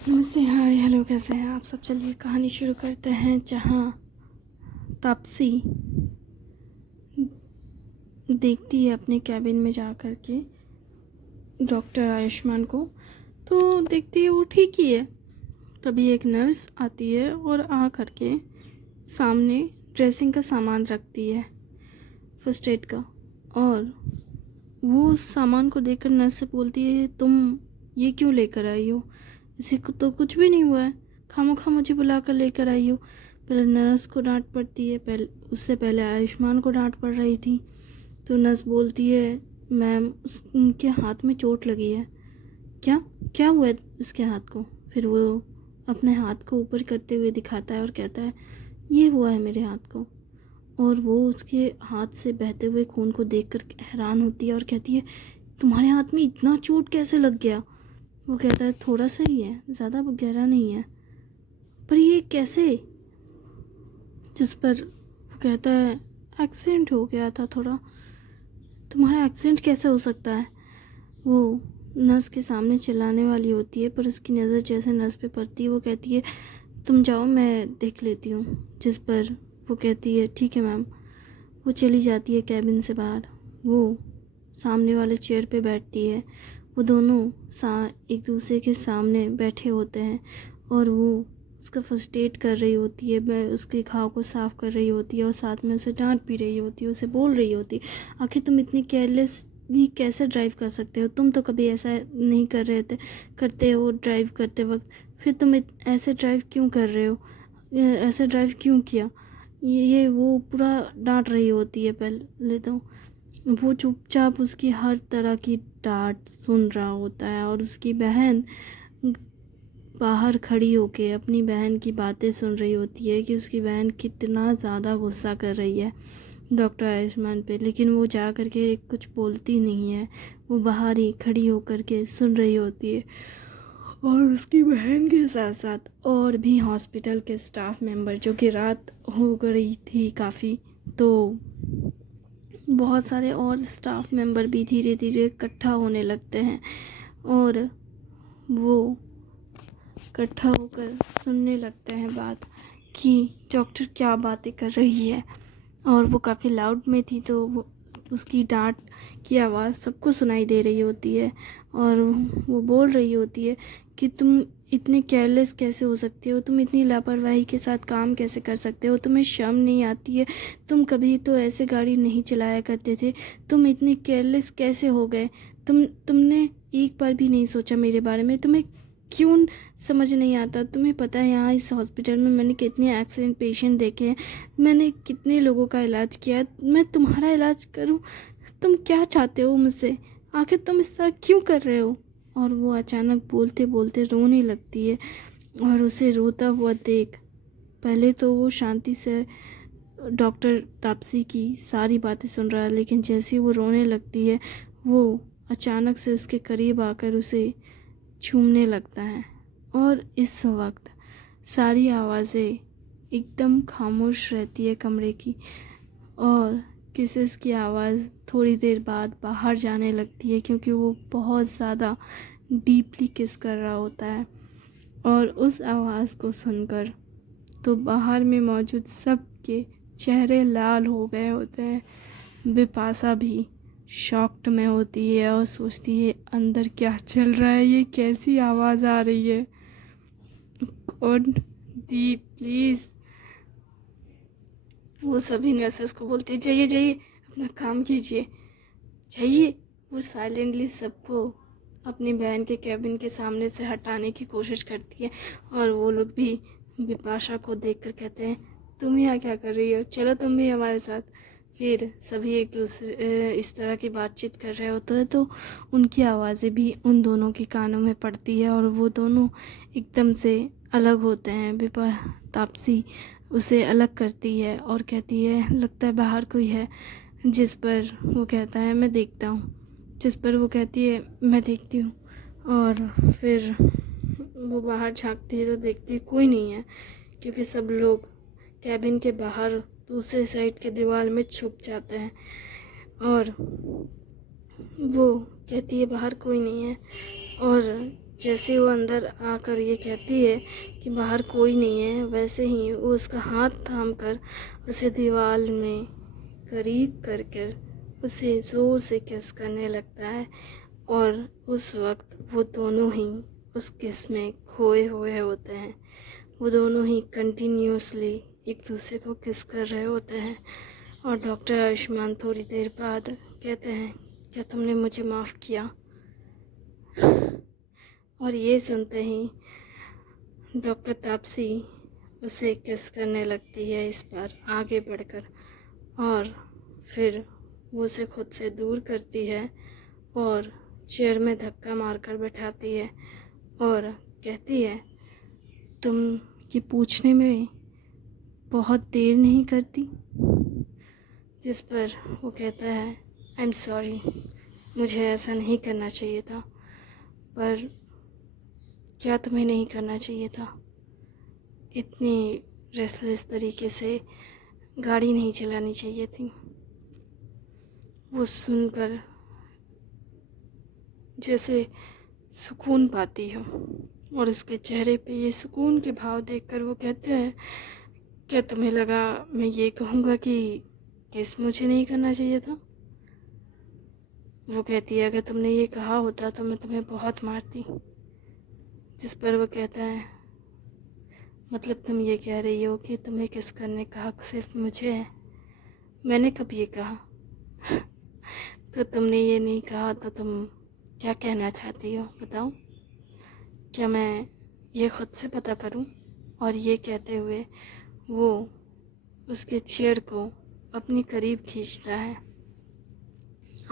नमस्ते, हाय, हेलो, कैसे हैं आप सब। चलिए कहानी शुरू करते हैं। जहाँ तापसी देखती है अपने कैबिन में जा कर के डॉक्टर आयुष्मान को, तो देखती है वो ठीक ही है। तभी एक नर्स आती है और आ कर के सामने ड्रेसिंग का सामान रखती है, फर्स्ट एड का। और वो उस सामान को देखकर नर्स से बोलती है, तुम ये क्यों लेकर आई हो? इसी को तो कुछ भी नहीं हुआ है, खामोखा मुझे बुला कर लेकर आई हो। पहले नर्स को डांट पड़ती है, उससे पहले आयुष्मान को डांट पड़ रही थी। तो नर्स बोलती है, मैम उनके हाथ में चोट लगी है। क्या क्या हुआ है उसके हाथ को? फिर वो अपने हाथ को ऊपर करते हुए दिखाता है और कहता है, ये हुआ है मेरे हाथ को। और वो उसके हाथ से बहते हुए खून को देखकर हैरान होती है और कहती है, तुम्हारे हाथ में इतना चोट कैसे लग गया? वो कहता है, थोड़ा सा ही है, ज़्यादा गहरा नहीं है। पर ये कैसे? जिस पर वो कहता है, एक्सीडेंट हो गया था थोड़ा। तुम्हारा एक्सीडेंट कैसे हो सकता है? वो नर्स के सामने चिल्लाने वाली होती है, पर उसकी नज़र जैसे नर्स पे पड़ती है, वो कहती है, तुम जाओ, मैं देख लेती हूँ। जिस पर वो कहती है, ठीक है मैम। वो चली जाती है कैबिन से बाहर। वो सामने वाले चेयर पे बैठती है। वो दोनों एक दूसरे के सामने बैठे होते हैं और वो उसका फर्स्ट एड कर रही होती है, उसके घाव को साफ़ कर रही होती है और साथ में उसे डांट भी रही होती है, उसे बोल रही होती है, आखिर तुम इतनी केयरलेसली कैसे ड्राइव कर सकते हो? तुम तो कभी ऐसा नहीं करते हो ड्राइव करते वक्त। फिर तुम ऐसे ड्राइव क्यों कर रहे हो? ऐसे ड्राइव क्यों किया? ये वो पूरा डांट रही होती है। पहले तो वो चुपचाप उसकी हर तरह की डांट सुन रहा होता है और उसकी बहन बाहर खड़ी होके अपनी बहन की बातें सुन रही होती है कि उसकी बहन कितना ज़्यादा गुस्सा कर रही है डॉक्टर आयुष्मान पे। लेकिन वो जा कर के कुछ बोलती नहीं है, वो बाहर ही खड़ी होकर के सुन रही होती है। और उसकी बहन के साथ साथ और भी हॉस्पिटल के स्टाफ मेंबर, जो कि रात हो गई थी काफ़ी, तो बहुत सारे और स्टाफ मेंबर भी धीरे धीरे इकट्ठा होने लगते हैं और वो इकट्ठा होकर सुनने लगते हैं बात कि डॉक्टर क्या बातें कर रही है। और वो काफ़ी लाउड में थी, तो वो उसकी डांट की आवाज़ सबको सुनाई दे रही होती है और वो बोल रही होती है कि तुम इतने केयरलेस कैसे हो सकते हो? तुम इतनी लापरवाही के साथ काम कैसे कर सकते हो? तुम्हें शर्म नहीं आती है? तुम कभी तो ऐसे गाड़ी नहीं चलाया करते थे, तुम इतने केयरलेस कैसे हो गए? तुमने एक बार भी नहीं सोचा मेरे बारे में? तुम्हें क्यों समझ नहीं आता? तुम्हें पता है यहाँ इस हॉस्पिटल में मैंने कितने एक्सीडेंट पेशेंट देखे हैं, मैंने कितने लोगों का इलाज किया है। मैं तुम्हारा इलाज करूं? तुम क्या चाहते हो मुझसे? आखिर तुम इस तरह क्यों कर रहे हो? और वो अचानक बोलते बोलते रोने लगती है और उसे रोता हुआ देख पहले तो वो शांति से डॉक्टर तापसी की सारी बातें सुन रहा है, लेकिन जैसे ही वो रोने लगती है, वो अचानक से उसके करीब आकर उसे छूने लगता है। और इस वक्त सारी आवाज़ें एकदम खामोश रहती है कमरे की, और किसेस की आवाज़ थोड़ी देर बाद बाहर जाने लगती है, क्योंकि वो बहुत ज़्यादा डीपली किस कर रहा होता है। और उस आवाज़ को सुनकर तो बाहर में मौजूद सबके चेहरे लाल हो गए होते हैं। बिपाशा भी शॉक्ड में होती है और सोचती है, अंदर क्या चल रहा है? ये कैसी आवाज़ आ रही है? God the please. वो सभी नर्सेस को बोलती है, जाइए जाइए, अपना काम कीजिए, जाइए। वो साइलेंटली सबको अपनी बहन के कैबिन के सामने से हटाने की कोशिश करती है और वो लोग भी बिपाशा को देखकर कहते हैं, तुम यहाँ क्या कर रही हो? चलो तुम भी हमारे साथ। फिर सभी एक दूसरे इस तरह की बातचीत कर रहे होते हैं, तो उनकी आवाज़ें भी उन दोनों के कानों में पड़ती है और वो दोनों एकदम से अलग होते हैं। तापसी उसे अलग करती है और कहती है, लगता है बाहर कोई है। जिस पर वो कहता है, मैं देखता हूँ। जिस पर वो कहती है, मैं देखती हूँ। और फिर वो बाहर झांकती है तो देखती है कोई नहीं है, क्योंकि सब लोग कैबिन के बाहर दूसरे साइड के दीवार में छुप जाते हैं। और वो कहती है, बाहर कोई नहीं है। और जैसे वो अंदर आकर ये कहती है कि बाहर कोई नहीं है, वैसे ही वो उसका हाथ थामकर उसे दीवार में करीब कर कर उसे ज़ोर से किस करने लगता है। और उस वक्त वो दोनों ही उस किस में खोए हुए होते हैं। वो दोनों ही कंटिन्यूसली एक दूसरे को किस कर रहे होते हैं। और डॉक्टर आयुष्मान थोड़ी देर बाद कहते हैं, क्या तुमने मुझे माफ़ किया? और ये सुनते ही डॉक्टर तापसी उसे किस करने लगती है इस बार आगे बढ़कर, और फिर वो उसे खुद से दूर करती है और चेयर में धक्का मारकर बैठाती है और कहती है, तुम ये पूछने में बहुत देर नहीं करती? जिस पर वो कहता है, आई एम सॉरी, मुझे ऐसा नहीं करना चाहिए था। पर क्या तुम्हें नहीं करना चाहिए था? इतनी रेस्टलेस तरीके से गाड़ी नहीं चलानी चाहिए थी। वो सुनकर जैसे सुकून पाती हो और उसके चेहरे पे ये सुकून के भाव देखकर वो कहते हैं, क्या तुम्हें लगा मैं ये कहूँगा कि किस मुझे नहीं करना चाहिए था? वो कहती है, अगर तुमने ये कहा होता तो मैं तुम्हें बहुत मारती। जिस पर वो कहता है, मतलब तुम ये कह रही हो कि तुम्हें किस करने का हक सिर्फ मुझे है? मैंने कब ये कहा? तो तुमने ये नहीं कहा तो तुम क्या कहना चाहती हो बताओ? क्या मैं ये खुद से पता करूं? और ये कहते हुए वो उसके चेयर को अपनी करीब खींचता है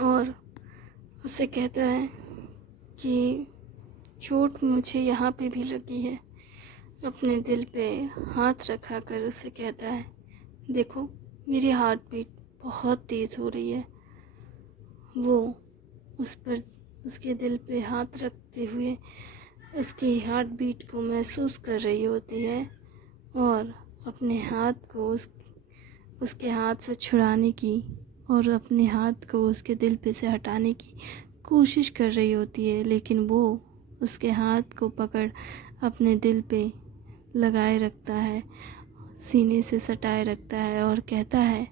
और उसे कहता है कि चोट मुझे यहाँ पे भी लगी है। अपने दिल पे हाथ रखा कर उसे कहता है, देखो मेरी हार्ट बीट बहुत तेज़ हो रही है। वो उस पर उसके दिल पे हाथ रखते हुए उसकी हार्ट बीट को महसूस कर रही होती है और अपने हाथ को उसके हाथ से छुड़ाने की और अपने हाथ को उसके दिल पे से हटाने की कोशिश कर रही होती है, लेकिन वो उसके हाथ को पकड़ अपने दिल पे लगाए रखता है, सीने से सटाए रखता है और कहता है,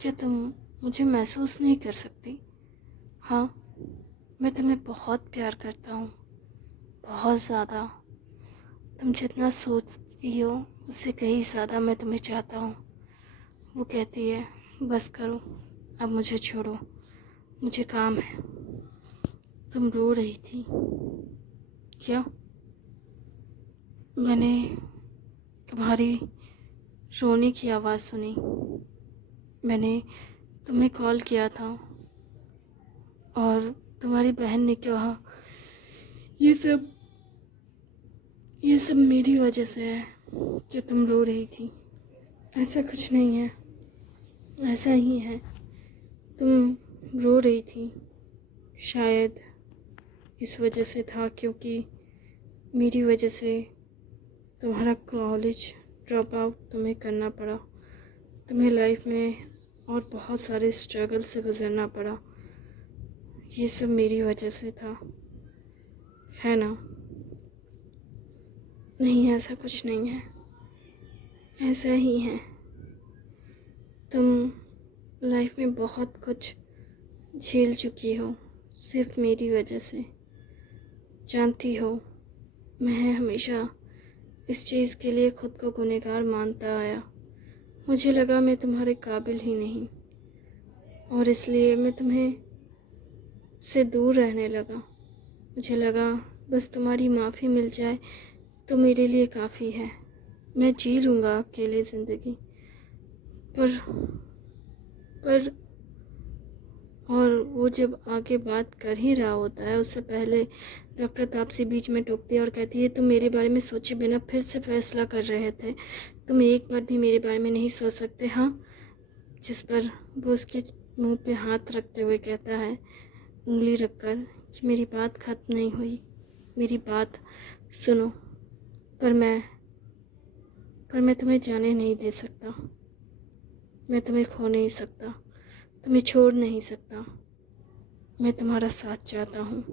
क्या तुम मुझे महसूस नहीं कर सकती? हाँ, मैं तुम्हें बहुत प्यार करता हूँ, बहुत ज़्यादा। तुम जितना सोचती हो उससे कहीं ज़्यादा मैं तुम्हें चाहता हूँ। वो कहती है, बस करो, अब मुझे छोड़ो, मुझे काम है। तुम रो रही थी क्या? मैंने तुम्हारी रोने की आवाज़ सुनी। मैंने तुम्हें कॉल किया था और तुम्हारी बहन ने कहा, ये सब मेरी वजह से है कि तुम रो रही थी। ऐसा कुछ नहीं है, ऐसा ही है। तुम रो रही थी, शायद इस वजह से था क्योंकि मेरी वजह से तुम्हारा कॉलेज ड्रॉप आउट तुम्हें करना पड़ा। तुम्हें लाइफ में और बहुत सारे स्ट्रगल से गुजरना पड़ा। ये सब मेरी वजह से था, है ना? नहीं, ऐसा कुछ नहीं है, ऐसा ही है। तुम लाइफ में बहुत कुछ झेल चुकी हो सिर्फ मेरी वजह से। जानती हो, मैं हमेशा इस चीज़ के लिए खुद को गुनहगार मानता आया। मुझे लगा मैं तुम्हारे काबिल ही नहीं और इसलिए मैं तुम्हें से दूर रहने लगा। मुझे लगा बस तुम्हारी माफ़ी मिल जाए तो मेरे लिए काफ़ी है, मैं जी लूँगा अकेले ज़िंदगी। पर और वो जब आगे बात कर ही रहा होता है उससे पहले डॉक्टर तापसी बीच में टोकती है और कहती है, तुम मेरे बारे में सोचे बिना फिर से फैसला कर रहे थे। तुम एक बार भी मेरे बारे में नहीं सोच सकते, हाँ? जिस पर वो उसके मुंह पे हाथ रखते हुए कहता है, उंगली रखकर, कि मेरी बात ख़त्म नहीं हुई, मेरी बात सुनो। पर मैं तुम्हें जाने नहीं दे सकता। मैं तुम्हें खो नहीं सकता, तुम्हें छोड़ नहीं सकता। मैं तुम्हारा साथ चाहता हूँ,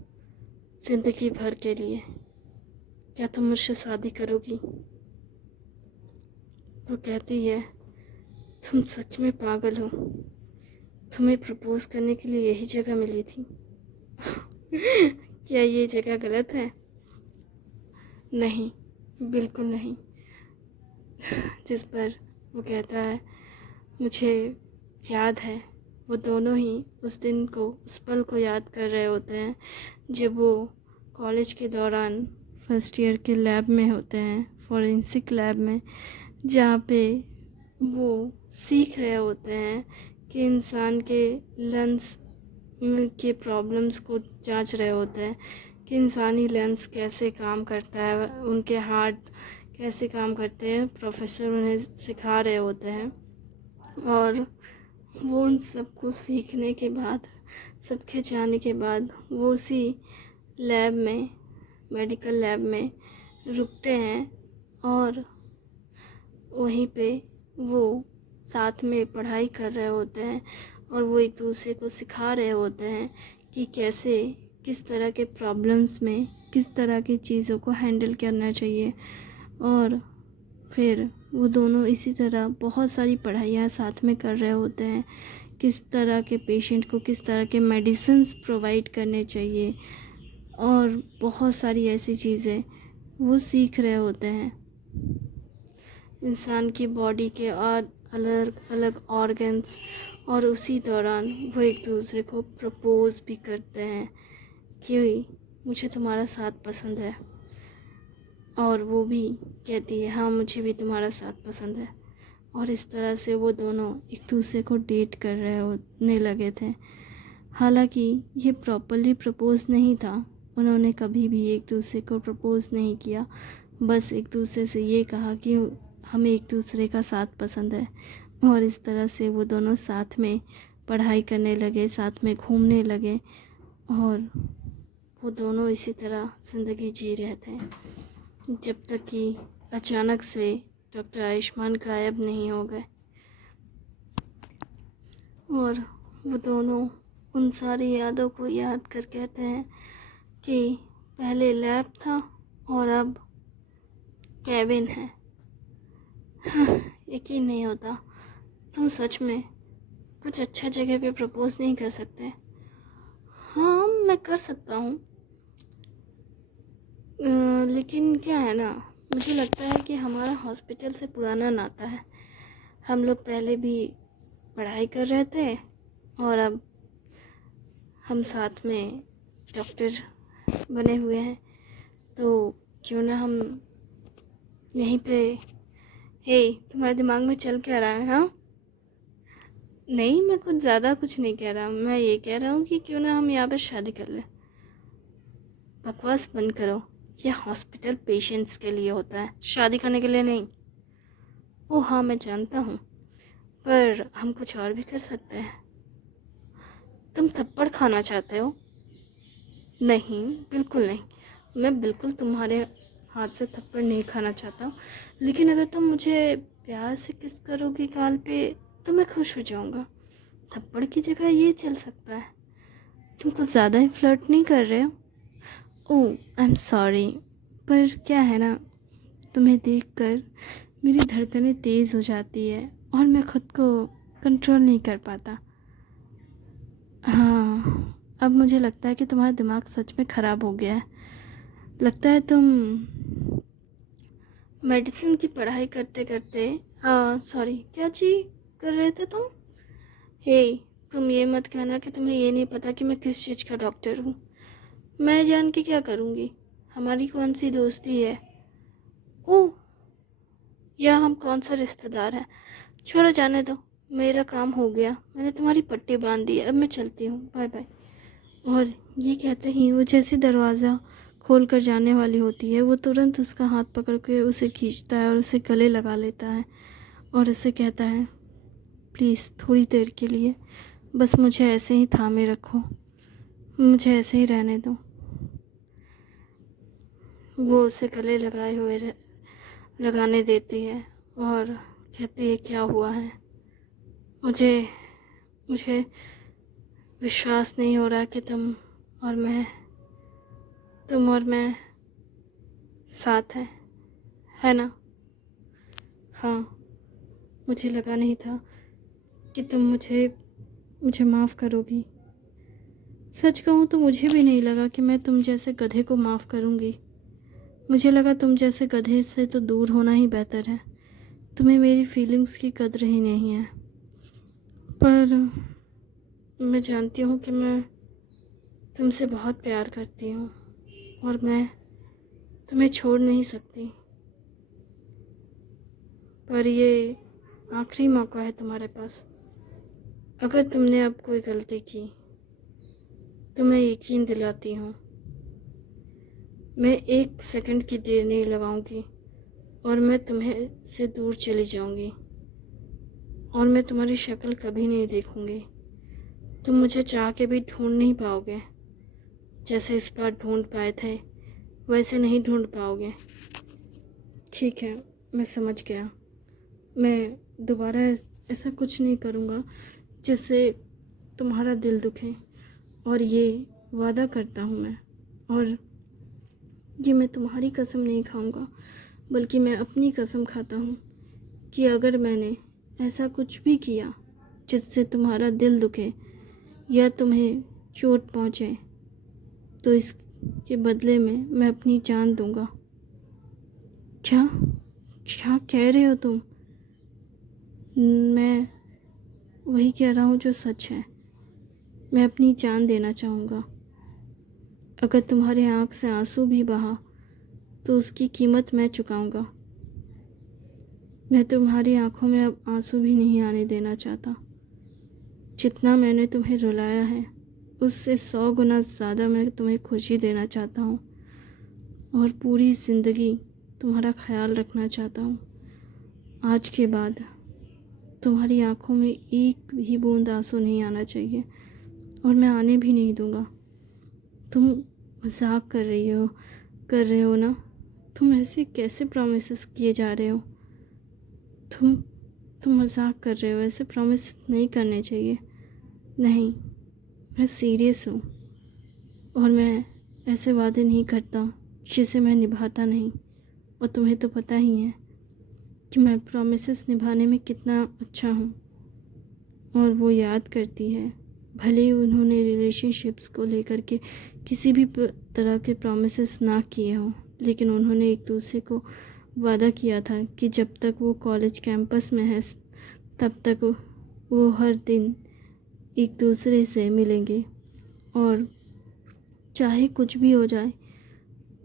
ज़िंदगी भर के लिए। क्या तुम मुझसे शादी करोगी? वो कहती है, तुम सच में पागल हो, तुम्हें प्रपोज करने के लिए यही जगह मिली थी। क्या ये जगह गलत है? नहीं, बिल्कुल नहीं। जिस पर वो कहता है, मुझे याद है, वो दोनों ही उस दिन को, उस पल को याद कर रहे होते हैं जब वो कॉलेज के दौरान फर्स्ट ईयर के लैब में होते हैं, फॉरेंसिक लैब में, जहाँ पे वो सीख रहे होते हैं कि इंसान के लंग्स के प्रॉब्लम्स को जांच रहे होते हैं कि इंसानी लेंस कैसे काम करता है, उनके हार्ट कैसे काम करते हैं। प्रोफेसर उन्हें सिखा रहे होते हैं और वो उन सबको सीखने के बाद, सबके जाने के बाद, वो उसी लैब में, मेडिकल लैब में रुकते हैं और वहीं पे वो साथ में पढ़ाई कर रहे होते हैं और वो एक दूसरे को सिखा रहे होते हैं कि कैसे, किस तरह के प्रॉब्लम्स में किस तरह की चीज़ों को हैंडल करना चाहिए। और फिर वो दोनों इसी तरह बहुत सारी पढ़ाइयाँ साथ में कर रहे होते हैं, किस तरह के पेशेंट को किस तरह के मेडिसिन्स प्रोवाइड करने चाहिए और बहुत सारी ऐसी चीज़ें वो सीख रहे होते हैं। इंसान की बॉडी के और अलग अलग ऑर्गन्स, और उसी दौरान वो एक दूसरे को प्रपोज भी करते हैं कि मुझे तुम्हारा साथ पसंद है, और वो भी कहती है हाँ मुझे भी तुम्हारा साथ पसंद है। और इस तरह से वो दोनों एक दूसरे को डेट कर रहे होने लगे थे। हालांकि ये प्रॉपरली प्रपोज नहीं था, उन्होंने कभी भी एक दूसरे को प्रपोज नहीं किया, बस एक दूसरे से ये कहा कि हमें एक दूसरे का साथ पसंद है। और इस तरह से वो दोनों साथ में पढ़ाई करने लगे, साथ में घूमने लगे, और वो दोनों इसी तरह ज़िंदगी जी रहे थे जब तक कि अचानक से डॉक्टर आयुष्मान गायब नहीं हो गए। और वो दोनों उन सारी यादों को याद कर कहते हैं कि पहले लैब था और अब कैबिन है। यकीन नहीं होता, तुम सच में कुछ अच्छा जगह पे प्रपोज नहीं कर सकते? हाँ, मैं कर सकता हूँ, लेकिन क्या है ना, मुझे लगता है कि हमारा हॉस्पिटल से पुराना नाता है। हम लोग पहले भी पढ़ाई कर रहे थे और अब हम साथ में डॉक्टर बने हुए हैं, तो क्यों ना हम यहीं पे। हे, तुम्हारे दिमाग में चल क्या रहा है? हाँ, नहीं, मैं कुछ ज़्यादा कुछ नहीं कह रहा हूँ, मैं ये कह रहा हूँ कि क्यों ना हम यहाँ पे शादी कर लें। बकवास बंद करो, ये हॉस्पिटल पेशेंट्स के लिए होता है, शादी करने के लिए नहीं। ओह हाँ, मैं जानता हूँ, पर हम कुछ और भी कर सकते हैं। तुम थप्पड़ खाना चाहते हो? नहीं, बिल्कुल नहीं, मैं बिल्कुल तुम्हारे हाथ से थप्पड़ नहीं खाना चाहता हूँ, लेकिन अगर तुम मुझे प्यार से किस करोगी गाल पे तो मैं खुश हो जाऊँगा। थप्पड़ की जगह ये चल सकता है। तुम कुछ ज़्यादा ही फ्लर्ट नहीं कर रहे हो? ओह, आई एम सॉरी, पर क्या है ना, तुम्हें देखकर मेरी धड़कनें तेज़ हो जाती है और मैं खुद को कंट्रोल नहीं कर पाता। हाँ, अब मुझे लगता है कि तुम्हारा दिमाग सच में ख़राब हो गया है। लगता है तुम मेडिसिन की पढ़ाई करते करते, सॉरी, क्या चीज़ कर रहे थे तुम? हे, तुम ये मत कहना कि तुम्हें ये नहीं पता कि मैं किस चीज़ का डॉक्टर हूँ। मैं जान के क्या करूँगी? हमारी कौन सी दोस्ती है? ओह, या हम कौन सा रिश्तेदार हैं? छोड़ो, जाने दो, मेरा काम हो गया, मैंने तुम्हारी पट्टी बांध दी, अब मैं चलती हूँ, बाय बाय। और ये कहते ही वो जैसे दरवाज़ा खोल कर जाने वाली होती है, वो तुरंत उसका हाथ पकड़ के उसे खींचता है और उसे गले लगा लेता है और उसे कहता है, प्लीज़ थोड़ी देर के लिए बस मुझे ऐसे ही थामे रखो, मुझे ऐसे ही रहने दो। वो उसे गले लगाए हुए लगाने देती है और कहती है, क्या हुआ है? मुझे मुझे विश्वास नहीं हो रहा कि तुम और मैं तुम और मैं साथ हैं, है ना? हाँ, मुझे लगा नहीं था कि तुम मुझे मुझे माफ़ करोगी। सच कहूँ तो मुझे भी नहीं लगा कि मैं तुम जैसे गधे को माफ़ करूँगी। मुझे लगा तुम जैसे गधे से तो दूर होना ही बेहतर है। तुम्हें मेरी फीलिंग्स की कद्र ही नहीं है। पर मैं जानती हूँ कि मैं तुमसे बहुत प्यार करती हूँ और मैं तुम्हें छोड़ नहीं सकती। पर ये आखिरी मौका है तुम्हारे पास। अगर तुमने अब कोई गलती की तो मैं यकीन दिलाती हूँ, मैं 1 सेकंड की देर नहीं लगाऊंगी और मैं तुम्हें से दूर चली जाऊंगी और मैं तुम्हारी शक्ल कभी नहीं देखूंगी। तुम मुझे चाह के भी ढूंढ नहीं पाओगे। जैसे इस बार ढूंढ पाए थे वैसे नहीं ढूंढ पाओगे। ठीक है, मैं समझ गया। मैं दोबारा ऐसा कुछ नहीं करूँगा जिससे तुम्हारा दिल दुखे, और ये वादा करता हूँ मैं। और ये मैं तुम्हारी कसम नहीं खाऊंगा, बल्कि मैं अपनी कसम खाता हूँ कि अगर मैंने ऐसा कुछ भी किया जिससे तुम्हारा दिल दुखे या तुम्हें चोट पहुँचे तो इसके बदले में मैं अपनी जान दूंगा। क्या क्या कह रहे हो तुम? मैं वही कह रहा हूँ जो सच है। मैं अपनी जान देना चाहूँगा। अगर तुम्हारे आँख से आंसू भी बहा तो उसकी कीमत मैं चुकाऊँगा। मैं तुम्हारी आंखों में अब आंसू भी नहीं आने देना चाहता। जितना मैंने तुम्हें रुलाया है उससे 100 गुना ज़्यादा मैं तुम्हें खुशी देना चाहता हूँ और पूरी ज़िंदगी तुम्हारा ख्याल रखना चाहता हूँ। आज के बाद तुम्हारी आंखों में एक भी बूंद आंसू नहीं आना चाहिए और मैं आने भी नहीं दूँगा। तुम मजाक कर रहे हो ना? तुम ऐसे कैसे प्रॉमिसेस किए जा रहे हो? तुम मजाक कर रहे हो। ऐसे प्रॉमिस नहीं करने चाहिए। नहीं, मैं सीरियस हूँ और मैं ऐसे वादे नहीं करता जिसे मैं निभाता नहीं। और तुम्हें तो पता ही है कि मैं प्रॉमिसेस निभाने में कितना अच्छा हूँ। और वो याद करती है, भले ही उन्होंने रिलेशनशिप्स को लेकर के किसी भी तरह के प्रॉमिसेस ना किए हों, लेकिन उन्होंने एक दूसरे को वादा किया था कि जब तक वो कॉलेज कैंपस में है तब तक वो हर दिन एक दूसरे से मिलेंगे और चाहे कुछ भी हो जाए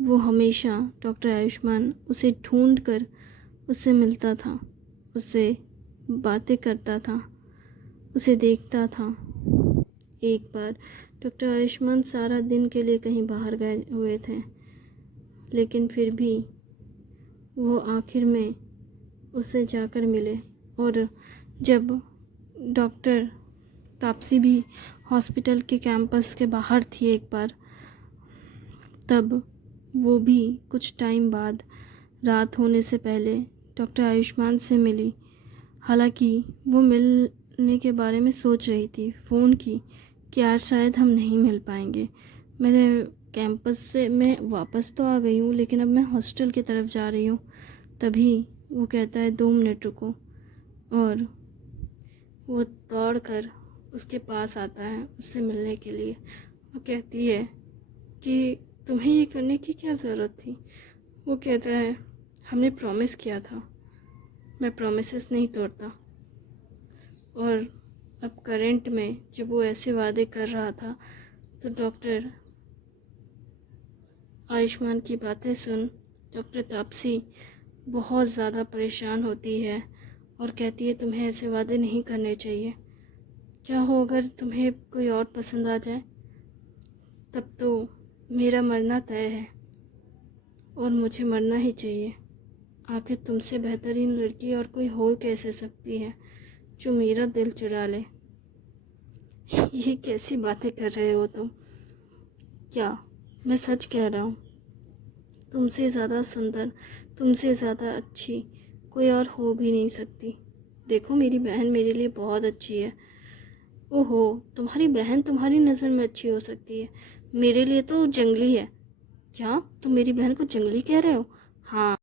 वो हमेशा डॉक्टर आयुष्मान उसे ढूंढ कर उससे मिलता था, उससे बातें करता था, उसे देखता था। एक बार डॉक्टर आयुष्मान सारा दिन के लिए कहीं बाहर गए हुए थे, लेकिन फिर भी वो आखिर में उससे जाकर मिले। और जब डॉक्टर तापसी भी हॉस्पिटल के कैंपस के बाहर थी एक बार, तब वो भी कुछ टाइम बाद रात होने से पहले डॉक्टर आयुष्मान से मिली। हालांकि वो मिलने के बारे में सोच रही थी, फ़ोन की कि आज शायद हम नहीं मिल पाएंगे। मेरे कैंपस से मैं वापस तो आ गई हूँ, लेकिन अब मैं हॉस्टल की तरफ जा रही हूँ। तभी वो कहता है 2 मिनट रुको, और वो दौड़ कर उसके पास आता है उससे मिलने के लिए। वो कहती है कि तुम्हें ये करने की क्या ज़रूरत थी? वो कहता है हमने प्रॉमिस किया था, मैं प्रॉमिसेस नहीं तोड़ता। और अब करंट में जब वो ऐसे वादे कर रहा था तो डॉक्टर आयुष्मान की बातें सुन डॉक्टर तापसी बहुत ज़्यादा परेशान होती है और कहती है तुम्हें ऐसे वादे नहीं करने चाहिए। क्या हो अगर तुम्हें कोई और पसंद आ जाए? तब तो मेरा मरना तय है और मुझे मरना ही चाहिए। आखिर तुमसे बेहतरीन लड़की और कोई हो कैसे सकती है जो मेरा दिल चुरा ले? ये कैसी बातें कर रहे हो तुम? क्या मैं सच कह रहा हूँ? तुमसे ज़्यादा सुंदर, तुमसे ज़्यादा अच्छी कोई और हो भी नहीं सकती। देखो मेरी बहन मेरे लिए बहुत अच्छी है। ओहो, तुम्हारी बहन तुम्हारी नज़र में अच्छी हो सकती है, मेरे लिए तो जंगली है। क्या तुम मेरी बहन को जंगली कह रहे हो? हाँ।